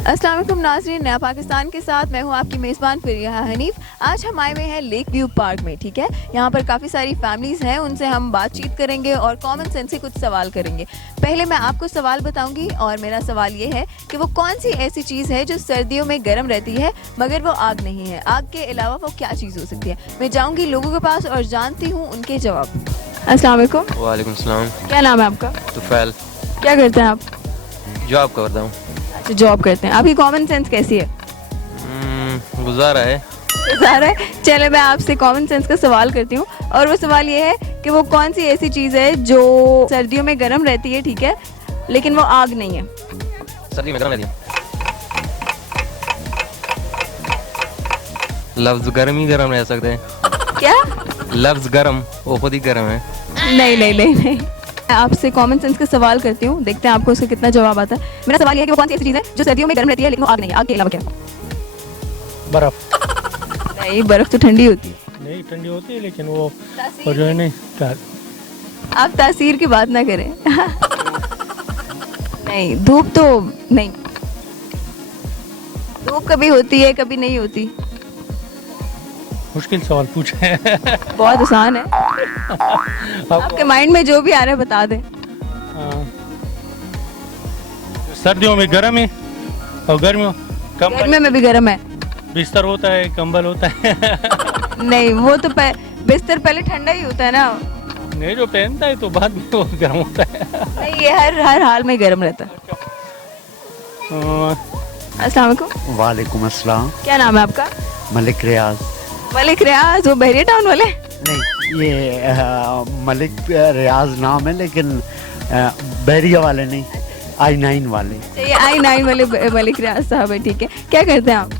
अस्सलाम वालेकुम नाज़रीन, नया पाकिस्तान के साथ मैं हूं आपकी मेज़बान फ़रिया हनीफ। आज हम आए हुए हैं लेक व्यू पार्क में। ठीक है, यहाँ पर काफ़ी सारी फैमिलीज़ हैं, उनसे हम बातचीत करेंगे और कॉमन सेंस से कुछ सवाल करेंगे। पहले मैं आपको सवाल बताऊंगी और मेरा सवाल ये है कि वो कौन सी ऐसी चीज़ है जो सर्दियों में गर्म रहती है मगर वो आग नहीं है। आग के अलावा वो क्या चीज़ हो सकती है? मैं जाऊँगी लोगों के पास और जानती हूँ उनके जवाब। अस्सलाम वालेकुम। वालेकुम सलाम। क्या नाम है आपका? तुफैल। क्या करते हैं आप? जॉब करता हूँ। अच्छा, जॉब करते हैं। आपकी कॉमन सेंस कैसी है? गुजारा है। गुजारा है। चले मैं आपसे कॉमन सेंस का सवाल करती हूँ और वो सवाल ये है कि वो कौन सी ऐसी चीज़ है जो सर्दियों में गर्म रहती है, ठीक है, लेकिन वो आग नहीं है। सर्दी में गर्म रहती है। लफ्ज गर्म ही गर्म रह सकते हैं। क्या? लफ्ज गर्म वो खुद ही गर्म है। नहीं नहीं नहीं नहीं, मैं आपसे कॉमन सेंस का सवाल करती हूँ, देखते हैं आपको उसका कितना जवाब आता है। मेरा सवाल ये है कि वो कौन सी ऐसी चीज़ है जो सर्दियों में गर्म रहती है लेकिन वो आग नहीं है। आग के अलावा क्या? बर्फ। नहीं, बर्फ तो ठंडी होती है। नहीं, ठंडी होती है लेकिन वो जो है नहीं आप तासीर की बात ना करें। नहीं, धूप तो नहीं, धूप कभी होती है कभी नहीं होती। मुश्किल सवाल पूछे। बहुत आसान है, आपके माइंड में जो भी आ रहा है बता दें। सर्दियों में गर्म है और गर्मियों गर्मियों में भी गर्म है। बिस्तर होता है, कंबल होता है। नहीं, वो तो बिस्तर पहले ठंडा ही होता है ना। नहीं, जो पहनता है तो बाद में वो गर्म होता है। नहीं, ये हर हाल में गर्म रहता है। अस्सलाम वालेकुम। वालेकुम अस्सलाम। क्या नाम है आपका? मलिक रियाज। मलिक रियाज, वो बहरिया टाउन वाले? नहीं, ये मलिक रियाज नाम है लेकिन बहरिया वाले नहीं, I9 वाले। ये I9 वाले मलिक रियाज साहब है, ठीक है। क्या करते हैं आप?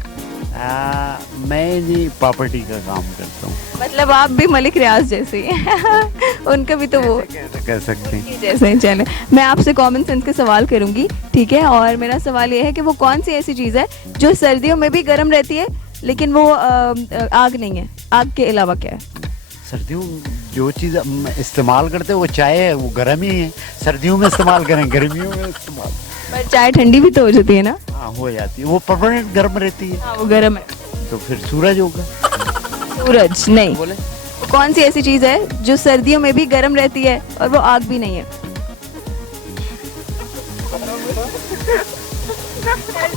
मैं जी प्रॉपर्टी का काम करता हूँ। मतलब आप भी मलिक रियाज जैसे ही हैं। उनका भी तो वो कैसे कह सकते हैं। जैसे ही। चले मैं आपसे कॉमन सेंस के सवाल करूंगी, ठीक है, और मेरा सवाल ये है कि वो कौन सी ऐसी चीज़ है जो सर्दियों में भी गर्म रहती है लेकिन वो आग नहीं है। आग के अलावा क्या है? सर्दियों जो चीज़ हम इस्तेमाल करते हैं वो चाय है, वो गर्म ही है। सर्दियों में इस्तेमाल करें, गर्मियों में इस्तेमाल। पर चाय ठंडी भी तो हो जाती है ना। हाँ, हो जाती है, वो परमानेंट गर्म रहती है। हाँ, वो गर्म है। तो फिर सूरज होगा। सूरज नहीं। बोले वो कौन सी ऐसी चीज़ है जो सर्दियों में भी गर्म रहती है और वो आग भी नहीं है?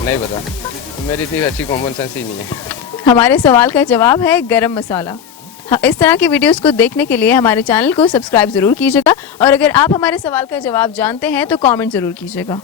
नहीं पता, मेरी थी अच्छी कॉमन सेंस ही नहीं है। हमारे सवाल का जवाब है गरम मसाला। हाँ, इस तरह की वीडियोस को देखने के लिए हमारे चैनल को सब्सक्राइब जरूर कीजिएगा और अगर आप हमारे सवाल का जवाब जानते हैं तो कमेंट जरूर कीजिएगा।